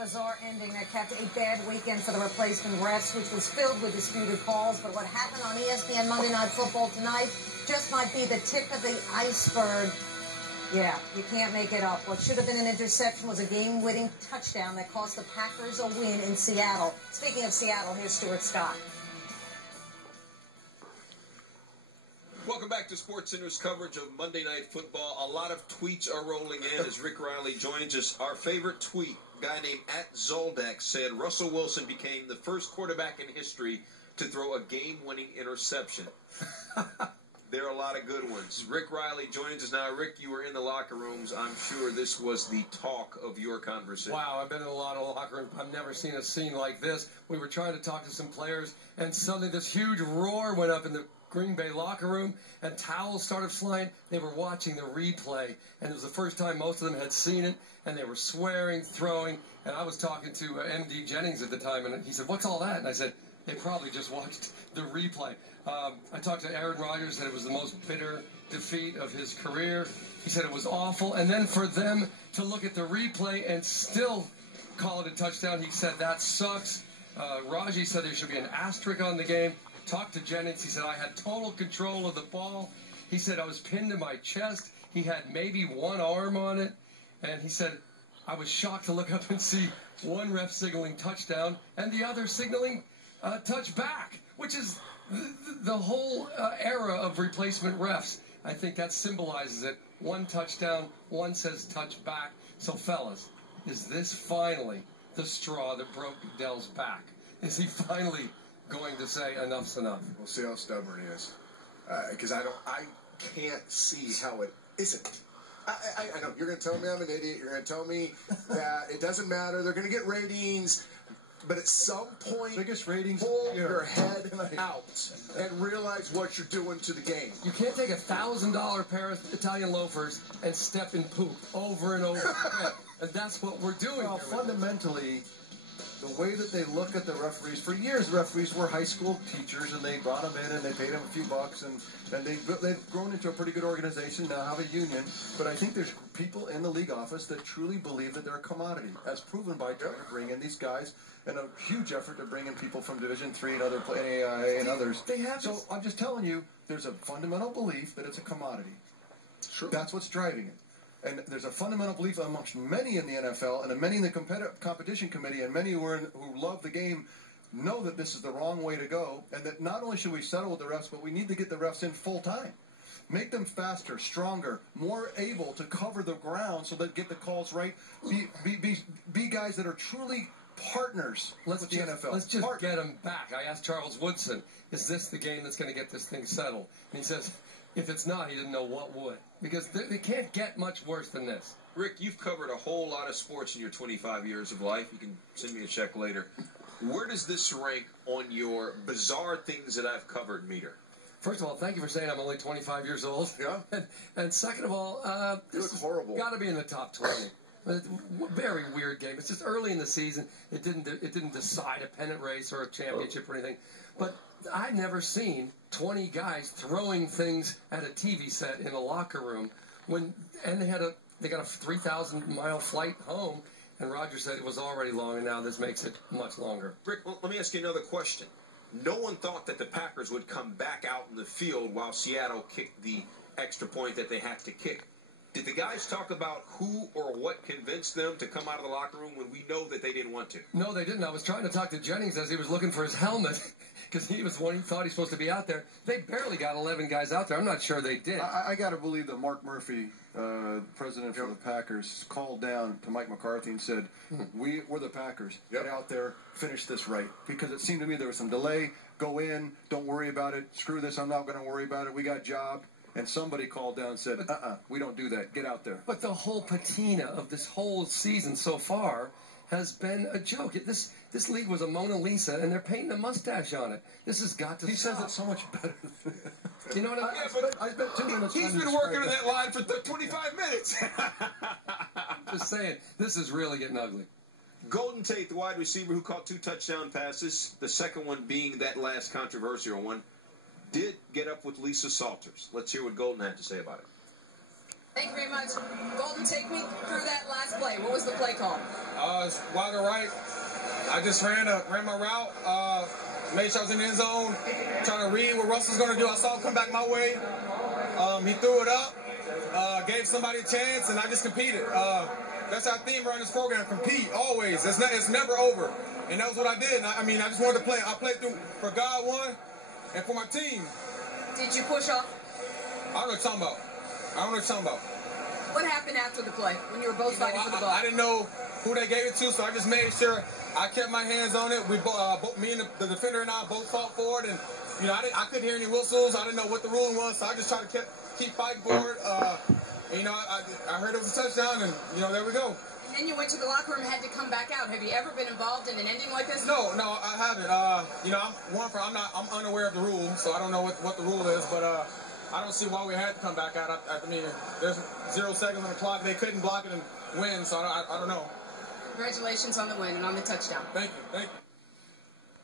bizarre ending that capped a bad weekend for the replacement refs, which was filled with disputed calls. But what happened on ESPN Monday Night Football tonight just might be the tip of the iceberg. Yeah, you can't make it up. What should have been an interception was a game-winning touchdown that cost the Packers a win in Seattle. Speaking of Seattle, here's Stuart Scott. Welcome back to SportsCenter's coverage of Monday Night Football. A lot of tweets are rolling in as Rick Riley joins us. Our favorite tweet, a guy named @Zoldak, said Russell Wilson became the first quarterback in history to throw a game-winning interception. There are a lot of good ones. Rick Riley joins us now. Rick, you were in the locker rooms. I'm sure this was the talk of your conversation. Wow, I've been in a lot of locker rooms. I've never seen a scene like this. We were trying to talk to some players, and suddenly this huge roar went up in the Green Bay locker room, and towels started flying. They were watching the replay, and it was the first time most of them had seen it, and they were swearing, throwing, and I was talking to M.D. Jennings at the time, and he said, "What's all that?" And I said, "They probably just watched the replay." I talked to Aaron Rodgers, said it was the most bitter defeat of his career. He said it was awful, and then for them to look at the replay and still call it a touchdown, he said that sucks. Raji said there should be an asterisk on the game. Talked to Jennings. He said, I had total control of the ball. He said, I was pinned to my chest. He had maybe one arm on it. And he said, I was shocked to look up and see one ref signaling touchdown and the other signaling touchback, which is the whole era of replacement refs. I think that symbolizes it. One touchdown, one says touchback. So, fellas, is this finally the straw that broke Dell's back? Is he finally going to say enough's enough? We'll see how stubborn he is, because I can't see how it isn't. I know you're going to tell me I'm an idiot. You're going to tell me that it doesn't matter. They're going to get ratings, but at some point, biggest ratings, pull your head out and realize what you're doing to the game. You can't take $1,000 pair of Italian loafers and step in poop over and over again, and that's what we're doing. Well, fundamentally, the way that they look at the referees, for years referees were high school teachers, and they brought them in and they paid them a few bucks, and they've grown into a pretty good organization, now have a union. But I think there's people in the league office that truly believe that they're a commodity, as proven by trying to bring in these guys, and a huge effort to bring in people from Division III and other AIA and others. They have so I'm just telling you, there's a fundamental belief that it's a commodity. Sure. That's what's driving it. And there's a fundamental belief amongst many in the NFL and many in the competition committee and many who love the game know that this is the wrong way to go, and that not only should we settle with the refs, but we need to get the refs in full time. Make them faster, stronger, more able to cover the ground so they get the calls right. Be guys that are truly partners with the NFL. Let's just get them back. I asked Charles Woodson, is this the game that's going to get this thing settled? And he says, if it's not, he didn't know what would. Because they can't get much worse than this. Rick, you've covered a whole lot of sports in your 25 years of life. You can send me a check later. Where does this rank on your bizarre things that I've covered meter? First of all, thank you for saying I'm only 25 years old. Yeah. And second of all, this has got to be in the top 20. Very weird game. It's just early in the season. It didn't decide a pennant race or a championship or anything. But I've never seen 20 guys throwing things at a TV set in a locker room and they got a 3,000-mile flight home, and Roger said it was already long, and now this makes it much longer. Rick, well, let me ask you another question. No one thought that the Packers would come back out in the field while Seattle kicked the extra point that they had to kick. Did the guys talk about who or what convinced them to come out of the locker room when we know that they didn't want to? No, they didn't. I was trying to talk to Jennings as he was looking for his helmet because he was one he thought he was supposed to be out there. They barely got 11 guys out there. I'm not sure they did. I got to believe that Mark Murphy, president for the Packers, called down to Mike McCarthy and said, we're the Packers. Get out there, finish this right. Because it seemed to me there was some delay. Go in, don't worry about it. Screw this, I'm not going to worry about it. We got job. And somebody called down and said, we don't do that. Get out there. But the whole patina of this whole season so far has been a joke. This league was a Mona Lisa, and they're painting a mustache on it. This has got to stop. He says it so much better. You know what I mean? I spent 2 minutes. He's been working on that line for 25 minutes. Just saying, this is really getting ugly. Golden Tate, the wide receiver who caught 2 touchdown passes, the second one being that last controversial one, did get up with Lisa Salters. Let's hear what Golden had to say about it. Thank you very much. Golden, take me through that last play. What was the play call? It's wide to right. I just ran my route, made sure I was in the end zone, trying to read what Russell's going to do. I saw him come back my way. He threw it up, gave somebody a chance, and I just competed. That's our theme around this program, compete, always. It's never over. And that was what I did. I just wanted to play. I played through for God, one, and for my team. Did you push off? I don't know what you're talking about. What happened after the play when you were both fighting for the ball? I didn't know who they gave it to, so I just made sure I kept my hands on it. We both, me and the defender and I both fought for it, and I couldn't hear any whistles. I didn't know what the ruling was, so I just tried to keep fighting for it. I heard it was a touchdown, and there we go. And then you went to the locker room and had to come back out. Have you ever been involved in an ending like this? No, I haven't. I'm unaware of the rule, so I don't know what the rule is, but I don't see why we had to come back out. I mean, there's 0 seconds on the clock. They couldn't block it and win, so I don't know. Congratulations on the win and on the touchdown. Thank you.